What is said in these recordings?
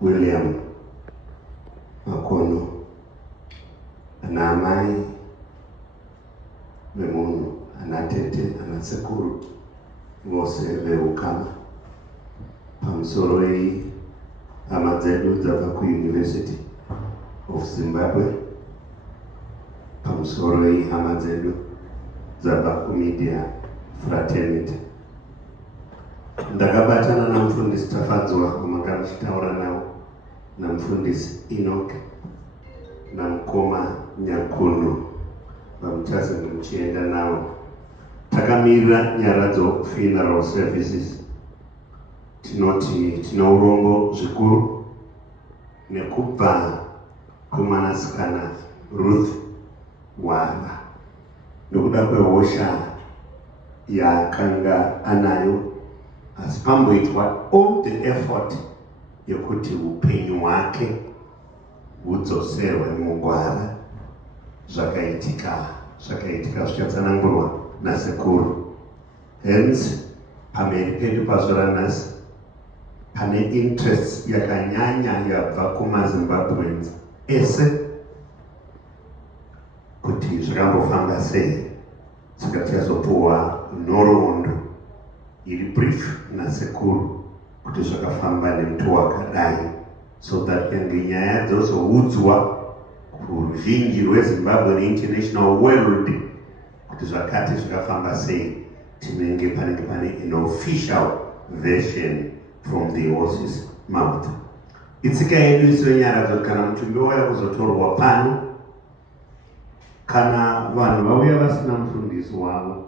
William Makono ana amai vemunhu, ana tete, ana sekuru vose veukama pamusoro hama dzedu dzabva kuUniversity of Zimbabwe, pamusoro hama dzedu dzabva kuMedia Fraternity. Ndakabatana namufundisi Tafadzwa wamanga muchitaura nawo, namufundisi Enoch namukoma Nyakuno vamuchazenge muchienda nawo. Takamirira nyara funeral services. Tinoti tino urombo zvikuru nekubva kumwanasikana Ruth Wava nekuda kwehosha yakanga anayo, asi pamboitwa all the effort yekuti upenyu hwake hudzoserwe mugwara, zvakaitika zvichatsanangurwa nasekuru. Hence pamberi pedu pazuva ranhasi pane interest yakanyanya yabva kumaZimbabweans ese kuti zvakambofamba sei. Saka tichazopuwa nhoroondo iri brief nasekuru kuti zvakafamba nemuti wakadai, so that kunge nyaya dzozoudzwa kuruzhinji rweZimbabwe neInternational world kuti zvakati zvakafamba sei, tinenge panenge pane an official version from the horse's mouth. Itsika yedu isiyo kana mutumbi wauya kuzotorwa pano, kana vanhu vauya vasina mufundisi wavo,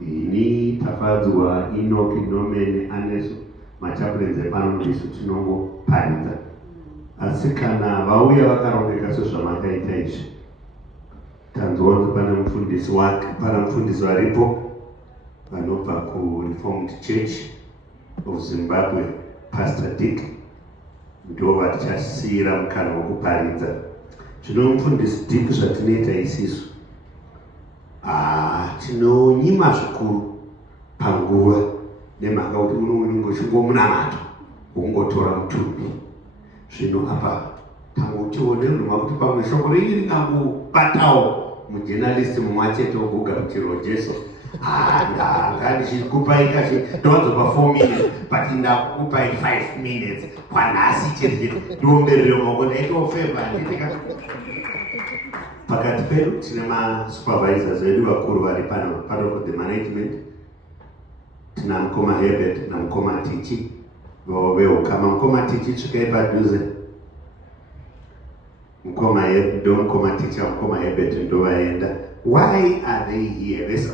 ini Tafadzwa, Enoch, Nomene, Aneso, machaplains epano ndisu tinongoparidza. Asi kana vauya vakarongeka sezvamakaita izvi, tanzwa kuti pane mufundisi wake, pana mufundisi varipo vanobva kuReformed Church of Zimbabwe, Pastor Dick, ndo vatichasiyira mukana wokuparidza. Zvino mufundisi Dick zvatinoita isisu, tinonyima zvikuru panguva nemhaka kuti unongo chingomuna ungotora mutumbi. Zvino apa tangotione noma kuti pamwe shoko riri ringangobatawo mujournalist mumwachete wokugaruchirwa Jesu. Ndichikupai kashi ndowadzopa 4 minutes but ndakupai 5 minutes kwanhasi chete ndiomberere maoko ndaitofeva nditika. Pakati pedu tine masupervisors vedu vakuru vari pano, part of the management. Tina mukoma Herbert namukoma Tichi veukama. Mukoma Tichi tsvikai padhuze. Mukoma Tichi namukoma Herbert ndovaenda. Why are they here? This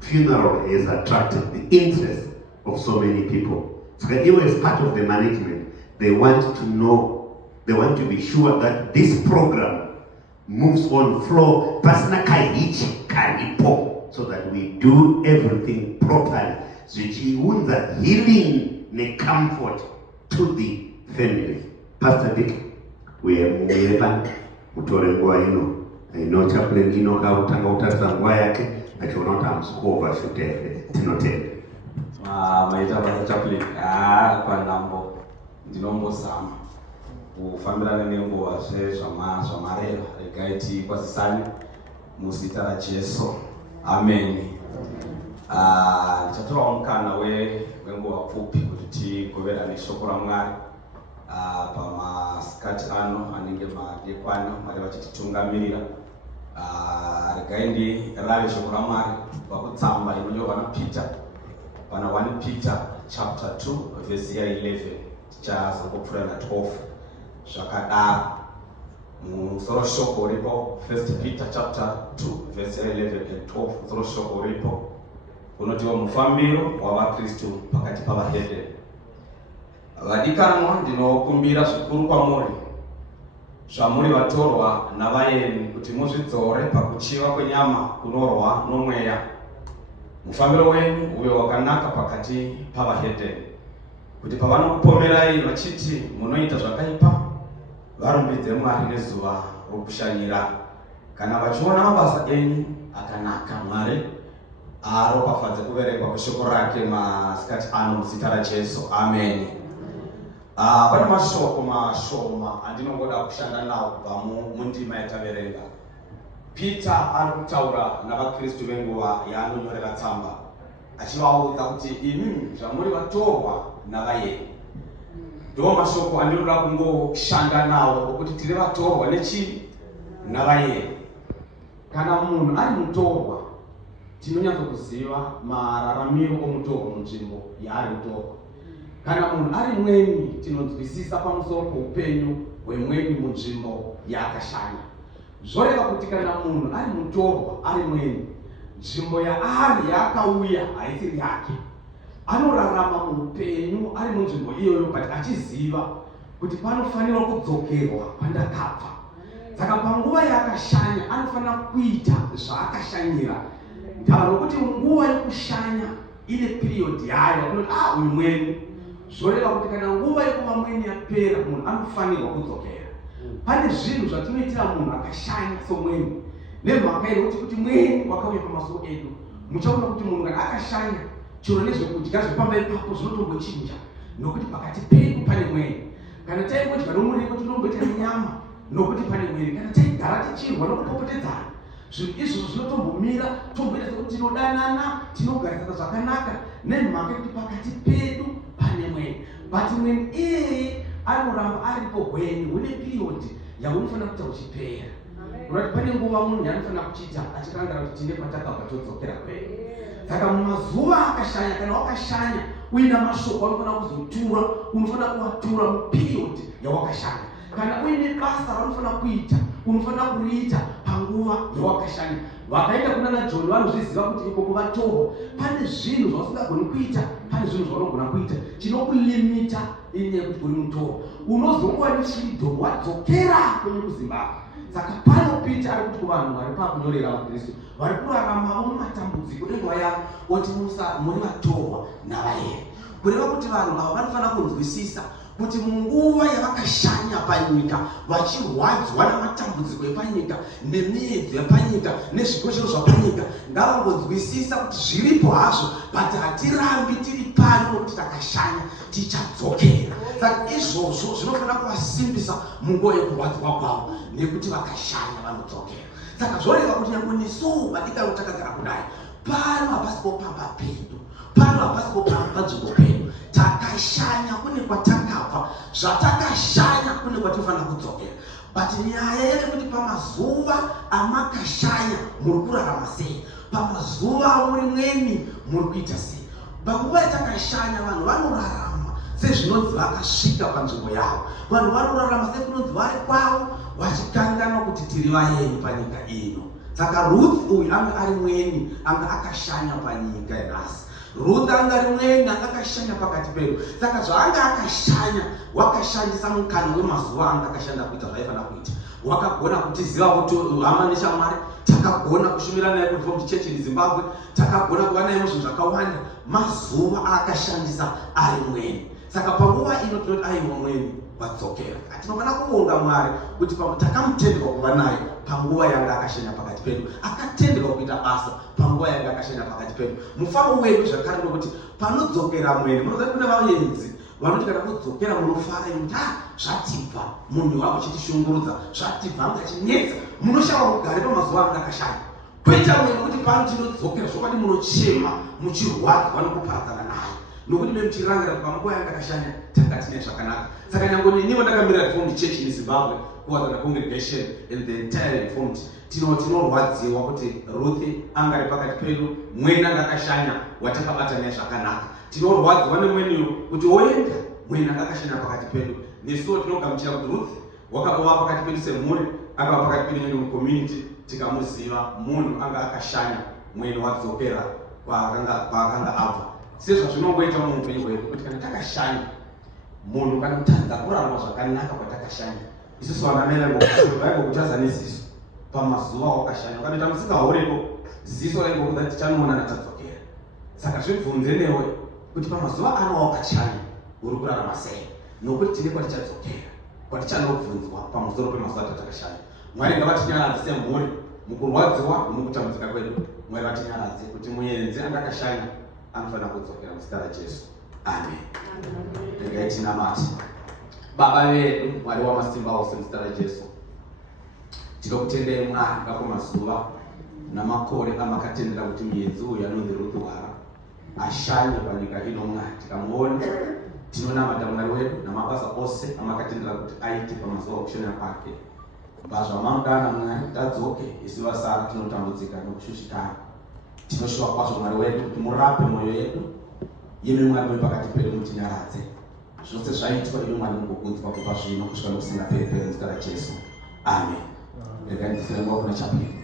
funeral has attracted the interest of so many people. So even as part of the management, they want to know, they want to be sure that this program moves on flow, so that we do everything properly. So the healing and comfort to the family. Pastor Dick, we are moving. I know chaplain Enoch utanga utatsa nguva yake achiona kuti hamusikuova shutere tinotenda. Maita basa chaplain panhambo ndinombozama kufambirana nenguva zvamareva. Regai tikwazisane muzita raJesu. Amen. Ndichatorawo mukana wenguva pfupi kuti tigoverane shoko raMwari pamasikati ano anenge madekwana Mwari vachititungamirira. Regai ndirave shoko raMwari kubva kutsamba inonyorwa naPeter pana 1 Peter chapter 2 verse 11 tichazongopfuura na12 zvakadaro. Musoro shoko uripo 1 Peter chapter 2 verse 11 and 12. Musoro shoko uripo unotiwa mufambiro wavaKristu pakati pavaHedheni. Vadikanwa, ndinokumbira zvikuru kwamuri zvamuri vatorwa navaeni kuti muzvidzore pakuchiva kwenyama kunorwa nomweya. Mufambiro wenyu uve wakanaka pakati pavaHedheni, kuti pavanokupomerai vachiti munoita zvakaipa, varumbidze Mwari nezuva rokushanyira. Kana vachiona mabasa enyu akanaka, Mwari Aropafadze kuverengwa kweshoko rake masikati ano muzita raJesu. Amen. Pane mashoko mashoma andinongoda kushanda nawo kubva mundima yataverenga. Peter ari kutaura navakristu venguva yaanonyorera tsamba achivaudza kuti imi zvamuri vatorwa navayeni. Ndo mashoko andinoda kungoshanda nawo okuti tiri vatorwa nechii? Navayeni. Kana munhu ari mutorwa tinonyatsa kuziva mararamiro omutorwa munzvimbo yaari mutorwa. Kana munhu ari mweni tinonzwisisa pamusoro poupenyu hwemweni munzvimbo yaakashanya. Zvoreva kuti kana munhu ari mutorwa ari mweni, nzvimbo yaari yaakauya haisiri yake. Anorarama muupenyu ari munzvimbo iyoyo but achiziva kuti panofanirwa kudzokerwa kwandakabva. Saka panguva yaakashanya anofanira kuita zvaakashanyira. Ndava nokuti nguva yokushanya ine period yayo yakunoti uyu mweni. Zvoreva kuti kana nguva yekuva mweni yapera munhu anofanirwa kudzokera. Pane zvinhu zvatinoitira munhu akashanya somweni nemhaka yekuti kuti mweni wakauya pamasuo edu. Muchaona kuti munhu kana akashanya chero nezvekudya zvepamba ipapo zvinotombochinja nokuti pakati pedu pane mweni. Kana taingodya nomuriwo tinomboita nenyama nokuti pane mweni. Kana taigara tichirwa nokupopotedzana zvinhu izvozvo zvinotombomira tomboita sekuti tinodanana tinogarisana zvakanaka nemhaka yekuti pakati pedu pane mweni. But mweni iyeye anoramba aripo hweni hune period yaunofanira kuita uchipera. Kuti pane nguva munhu yaanofanira kuchiita achirangara kuti tine kwatakabva todzokera kwedu. Saka mumazuva akashanya kana wakashanya uina mashoko anofanira kuzotura unofanira kuatura muperiod yawakashanya. Kana uine basa raunofanira kuita unofanira kuriita panguva yawakashanya. Vakaenda kuna naJohn vanozviziva kuti iko kuvatorwa pane zvinhu zvausingagoni kuita, pane zvinhu zvaunogona kuita. Chinokulimita inyaya yekuti uri mutorwa. Unozongova nefreedom wadzokera kwenyu kuZimbabwe. Saka pano Peter ari kuti kuvanhu vari pakunyorera vaKristu vari kurarama mumatambudziko enguva yavo oti muri vatorwa navayeni. Kureva kuti vanhu ava vanofanira kunzwisisa kuti munguva yavakashanya panyika vachirwadzwa namatambudziko epanyika nemiedzo yapanyika nezvikoshero zvapanyika, ngavangonzwisisa kuti zviripo hazvo but hatirambi tiri pano nokuti takashanya tichadzokera. Saka izvozvo zvinofanira kuvasimbisa munguva yekurwadziwa kwavo nekuti vakashanya vanodzokera. Saka zvoreva kuti nyange nesuwo vadikaro takagara kudai pano hapasi popamba pedu, pano hapasi popamba nzvimbo pedu. Takashanya kune kwatakabva, zvatakashanya kune kwatofanira kudzokera. But nyaya yekuti pamazuva amakashanya muri kurarama sei, pamazuva muri mweni muri kuita sei. Panguva yatakashanya vanhu vanorarama sezvinonzi vakasvika panzvimbo yavo. Vanhu vanorarama sekunonzi vari kwavo vachikanganwa kuti tiri vayeni panyika ino. Saka Ruth uyu anga ari mweni anga akashanya panyika yanhasi. Ruth anga ari mweni anga akashanya pakati pedu. Saka zvaanga akashanya wakashandisa mukana wemazuva anga akashanda kuita zvaifanira kuita. Wakagona kutiziva kuti hama neshamwari, takagona kushumira naye kuReformed Church in Zimbabwe, takagona kuva naye muzvinhu zvakawanda. Mazuva akashandisa ari mweni. Saka panguva ino tinoti aiwa mweni wadzokera. Tinofanira kuonga Mwari kuti takamutenderwa kuva naye panguva yanga akashanya pakati pedu, akatenderwa kuita basa panguva yanga akashanya pakati pedu. Mufaro wedu zvakare ndokuti panodzokera mweni munoziva kune vaenzi vanoti kana kudzokera munofara kuti zvatibva munhu wako chitishungurudza, zvatibva anga chinetsa, munoshava kugare pamazuva anga akashanya. Poita mweni kuti pano tinodzokera zvokwadi munochema muchirwadzwa nokuparadzana naye nokuti memuchirangira kuti panguva yanga akashanya tanga tine zvakanaka. Saka nyange neniwo ndakamira Reformed Church in Zimbabwe kuwadzana congregation and the entire Reformed tinorwadziwa kuti Ruth anga ari pakati pedu, mweni anga akashanya watakabata naye zvakanaka. Tinorwadziwa nemweniwo kuti oenda mweni anga akashanya pakati pedu. Nesuwo tinogamuchira kuti Ruth wakabova pakati pedu semhuri, akava pakati pedu nyange mucommunity tikamuziva munhu anga akashanya mweni wadzokera kwaakanga abva. Sezvazvinongoita muupenyu hwedu kuti kana takashanya munhu kana kutadza kurarama zvakanaka kwatakashanya, isusu vanamai vaingokutaza neziso pamazuva wakashanya. Ukanoita musingahorepo ziso raingokuda tichanoonana tadzokera. Saka zvibvunze newe kuti pamazuva ano wakashanya uri kurarama sei, nokuti tine kwatichadzokera kwatichanobvunzwa pamusoro pemazuva atakashanya. Mwari ngavatinyaradze semhuri mukurwadziwa nemukutambudzika kwedu Mwari vatinyaradze kuti muenzi andakashanya anofanira kudzokera muzita raJesu. Amen. Regai tinamate. Baba vedu Mwari wamasimba ose muzita raJesu, tinokutendai Mwari pakumazuva namakore amakatendera kuti muedzi uyu anonzi Ruthuhwara ashanye panyika ino Mwari. Tikamuona tinonamata Mwari wedu namabasa ose amakatendera kuti aite pamazuva okushanya kwake. Zvamangana Mwari tadzoke isu vasara tinotambudzika nokushushikana. Tinoshuva kwazvo Mwari wedu kuti murape mwoyo yedu. Imi Mwari wepakati pedu mutinyaradze. Zvose zvaitwa ino Mwari mugokudzwa kubva zvino kusvika nokusingaperi muzita raJesu. Amen. Regai ndisire nguva kuna chapiri.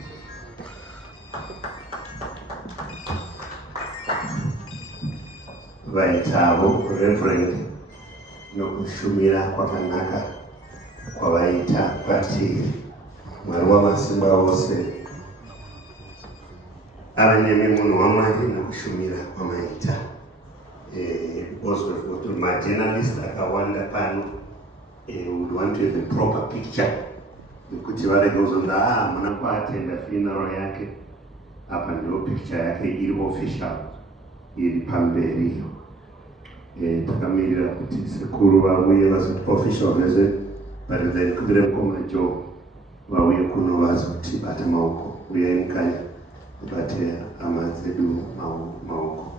Vaitavo Reverend nokushumira kwakanaka kwavaita kwatiri. Mwari wamasimba ose ave nemi munhu waMwari nokushumira kwamaita. Also with my journalist akawanda pano would want to have a proper picture kuti varege kuzonda muna kuatenda funeral yake. Apa ndio picture yake iri official iri pamberi. Takamirira kuti sekuru vauye vazoti official vese but then kudire mkomajo vauye kuno vazoti bata maoko uyai mukanya bate hama dzedu maoko.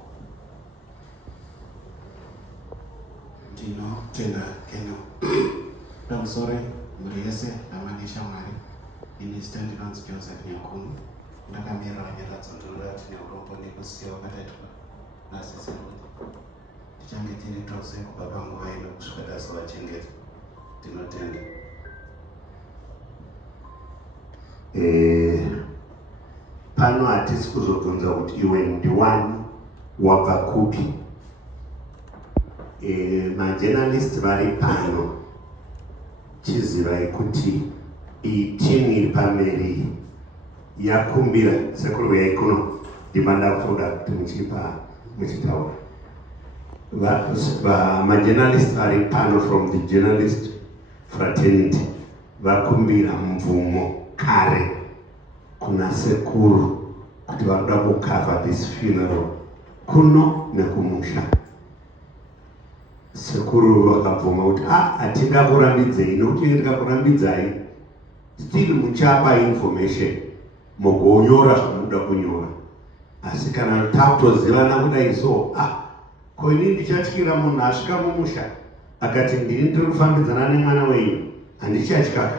Tinotenda Kenya pamusoro mhuri yese namanisha Mwari. Ini zita ndinonzi Joseph Nyakumu. Ndakamira vanyaradzi ndinoda tine urombo nekusiya wakataitwa nasisi Ruth. Tichange tine tose kubva panguva ino kusvika tazuva chengeta. Tinotenda. Pano hatisi kuzobvunza kuti iwe ndiwani wabva kupi. Majournalist vari pano chizivai kuti iyi timu iri pamberi yakumbira sekuru uyai kuno ndimanda kutoda kuti muchitaura. Majournalist vari pano from the journalist fraternity vakumbira mvumo kare kuna sekuru kuti vakuda kukava this funeral kuno nekumusha. Sekuru vakabvuma kuti hatinga kurambidzei nokuti ndikakurambidzai still muchapa information mugonyora zvamunoda kunyora. Asi kana tatozivana kudai so ko ini ndichatyira munhu asvika mumusha akati ndiri kufambidzana nemwana wenyu handichatya.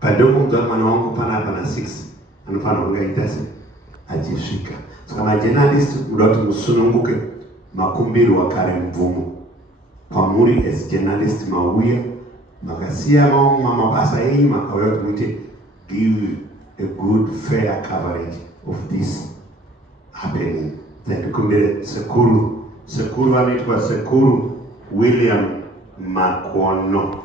Pandokuudza mwana wangu panapa na 6 anofanira kunge aita se achisvika. Saka majournalist kuda kuti musununguke makumbirwa kare mubvumo kwamuri as journalist mauya makasiya mabasa enyu makauya kuti muite give a good fair coverage of this happening. Ndikumbire sekuru vanoitwa sekuru William Makono.